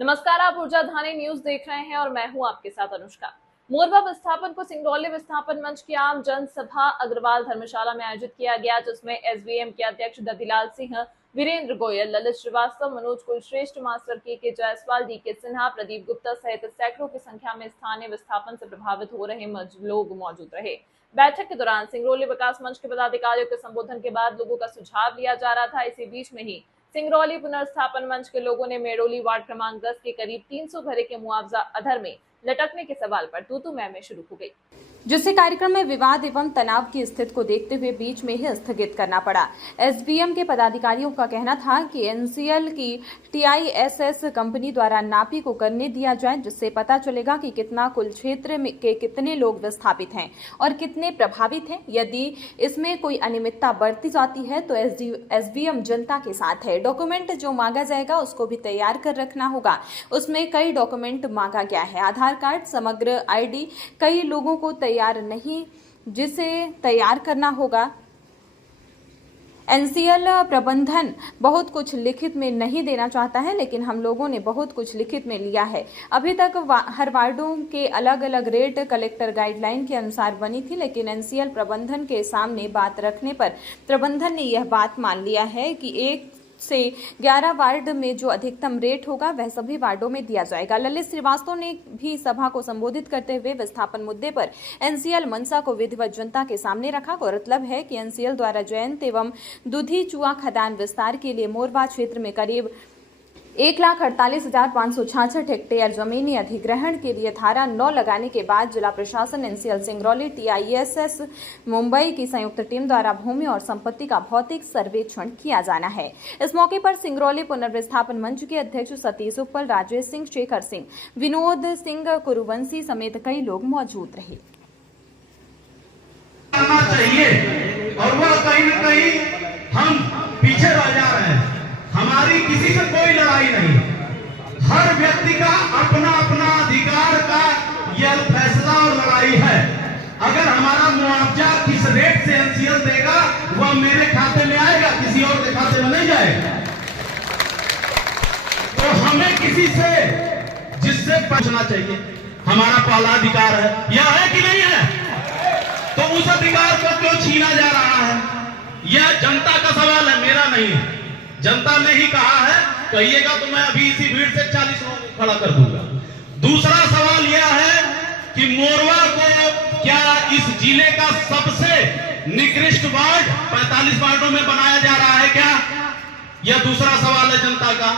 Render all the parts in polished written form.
नमस्कार, आप ऊर्जा धानी न्यूज देख रहे हैं और मैं हूं आपके साथ अनुष्का। मोरवा विस्थापन को सिंगरौली विस्थापन मंच की आम जनसभा अग्रवाल धर्मशाला में आयोजित किया गया, जिसमें एसबीएम के अध्यक्ष ददीलाल सिंह, वीरेंद्र गोयल, ललित श्रीवास्तव, मनोज कुलश्रेष्ठ, मास्टर के जायसवाल, डी के सिन्हा, प्रदीप गुप्ता सहित सैकड़ों की संख्या में स्थानीय विस्थापन से प्रभावित हो रहे लोग मौजूद रहे। बैठक के दौरान सिंगरौली विकास मंच के पदाधिकारियों के संबोधन के बाद लोगों का सुझाव लिया जा रहा था। इसी बीच में ही सिंगरौली पुनर्स्थापन मंच के लोगों ने मेड़ोली वार्ड क्रमांक 10 के करीब 300 घरे के मुआवजा अधर में लटकने के सवाल पर तू मैं शुरू हो गई, जिससे कार्यक्रम में विवाद एवं तनाव की स्थिति को देखते हुए बीच में ही स्थगित करना पड़ा। एसबीएम के पदाधिकारियों का कहना था कि एनसीएल की टीआईएसएस कंपनी द्वारा नापी को करने दिया जाए, जिससे पता चलेगा कि कितना कुल क्षेत्र में के कितने लोग विस्थापित हैं और कितने प्रभावित हैं। यदि इसमें कोई अनियमितता बरती जाती है तो एसबीएम जनता के साथ है। डॉक्यूमेंट जो मांगा जाएगा उसको भी तैयार कर रखना होगा। उसमें कई डॉक्यूमेंट मांगा गया है, आधार कार्ड, समग्र आईडी, कई लोगों को तैयार नहीं, जिसे तैयार करना होगा। एनसीएल प्रबंधन बहुत कुछ लिखित में नहीं देना चाहता है, लेकिन हम लोगों ने बहुत कुछ लिखित में लिया है। अभी तक हर वार्डों के अलग अलग रेट कलेक्टर गाइडलाइन के अनुसार बनी थी, लेकिन एनसीएल प्रबंधन के सामने बात रखने पर प्रबंधन ने यह बात मान लिया है कि 1 से 11 वार्ड में जो अधिकतम रेट होगा वह सभी वार्डों में दिया जाएगा। ललित श्रीवास्तव ने भी सभा को संबोधित करते हुए विस्थापन मुद्दे पर एनसीएल मनसा को विधिवत जनता के सामने रखा। गौरतलब है कि एनसीएल द्वारा जयंत एवं दुधी चुआ खदान विस्तार के लिए मोरवा क्षेत्र में करीब 1,48,566 हेक्टेयर जमीनी अधिग्रहण के लिए धारा 9 लगाने के बाद जिला प्रशासन, एनसीएल सिंगरौली, टीआईएसएस मुंबई की संयुक्त टीम द्वारा भूमि और संपत्ति का भौतिक सर्वेक्षण किया जाना है। इस मौके पर सिंगरौली पुनर्विस्थापन मंच के अध्यक्ष सतीश उपल, राजेश सिंह, शेखर सिंह, विनोद सिंह कुरुवंशी समेत कई लोग मौजूद रहे। चाहिए और वो कहीं न कहीं हम पीछे रह जा रहे हैं। हमारी किसी से कोई लड़ाई नहीं, हर व्यक्ति का अपना अपना अधिकार का यह फैसला और लड़ाई है। अगर हमारा मुआवजा किस रेट से एनसीएल देगा वह मेरे खाते में आएगा, किसी और के खाते में नहीं जाएगा। तो हमें किसी से जिससे बचना चाहिए, हमारा पहला अधिकार है, यह है कि नहीं है? तो उस अधिकार को क्यों छीना जा रहा है? यह जनता का सवाल है, मेरा नहीं है। जनता ने ही कहा है, कहिएगा तो मैं अभी इसी भीड़ से 40 लोगों को खड़ा कर दूंगा। दूसरा सवाल यह है कि मोरवा को क्या इस जिले का सबसे निकृष्ट वार्ड 45 वार्डों में बनाया जा रहा है क्या? यह दूसरा सवाल है जनता का।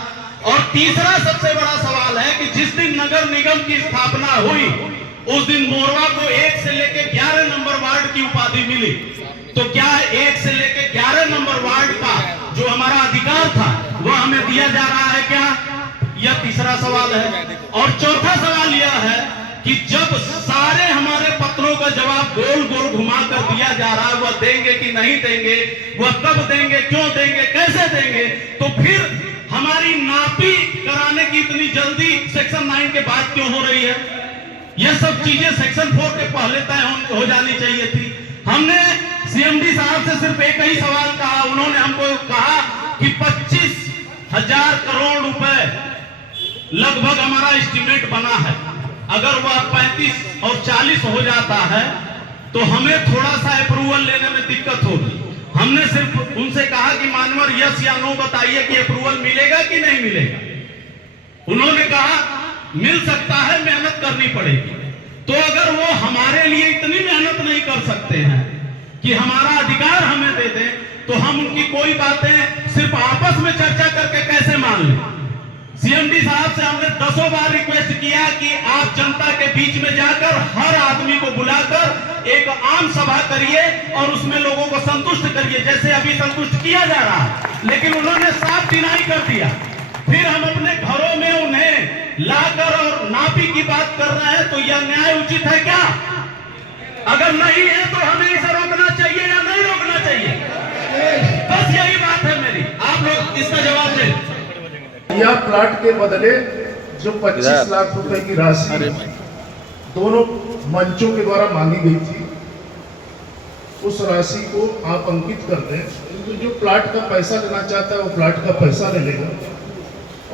और तीसरा सबसे बड़ा सवाल है कि जिस दिन नगर निगम की स्थापना हुई उस दिन मोरवा को 1 से लेकर 11 नंबर वार्ड की उपाधि मिली। तो क्या 1 से लेकर 11 नंबर वार्ड का जो हमारा अधिकार था वह हमें दिया जा रहा है क्या? यह तीसरा सवाल है। और चौथा सवाल यह है कि जब सारे हमारे पत्रों का जवाब गोल गोल घुमा कर दिया जा रहा है, वह देंगे कि नहीं देंगे, वह कब देंगे, क्यों देंगे, कैसे देंगे, तो फिर हमारी नापी कराने की इतनी जल्दी सेक्शन 9 के बाद क्यों हो रही है? यह सब चीजें सेक्शन 4 के पहले तय हो जानी चाहिए थी। हमने सीएमडी साहब से सिर्फ एक ही सवाल कहा, उन्होंने हमको कहा कि 25,000 करोड़ रुपए लगभग हमारा एस्टिमेट बना है। अगर वह 35 और 40 हो जाता है तो हमें थोड़ा सा अप्रूवल लेने में दिक्कत होगी। हमने सिर्फ उनसे कहा कि मानवर यस या नो बताइए कि अप्रूवल मिलेगा कि नहीं मिलेगा। उन्होंने कहा मिल सकता है, मेहनत करनी पड़ेगी। तो अगर वो हमारे लिए इतनी मेहनत नहीं कर सकते हैं कि हमारा अधिकार हमें दे दें, तो हम उनकी कोई बातें सिर्फ आपस में चर्चा करके कैसे मान लें? सीएमडी साहब से हमने 10 बार रिक्वेस्ट किया कि आप जनता के बीच में जाकर हर आदमी को बुलाकर एक आम सभा करिए और उसमें लोगों को संतुष्ट करिए, जैसे अभी संतुष्ट किया जा रहा है। लेकिन उन्होंने साफ डिनाई कर दिया। फिर हम अपने घरों में उन्हें लाकर और नापी की बात कर रहे हैं, तो यह न्याय उचित है क्या? अगर नहीं है तो हमें इसे रोकना चाहिए या नहीं रोकना चाहिए? बस यही बात है मेरी, आप लोग इसका जवाब दें। यह प्लाट के बदले जो 25 लाख रुपए की राशि दोनों मंचों के द्वारा मांगी गई थी, उस राशि को आप अंकित कर दें। तो जो प्लाट का पैसा लेना चाहता है वो प्लाट का पैसा ले लेगा,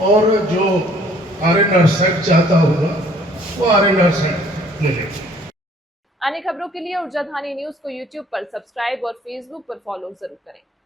और जो आर्यन आर्टसाइड चाहता होगा वो आर्यन आर्टसाइड मिलेगा। अन्य खबरों के लिए ऊर्जा धानी न्यूज को यूट्यूब पर सब्सक्राइब और फेसबुक पर फॉलो जरूर करें।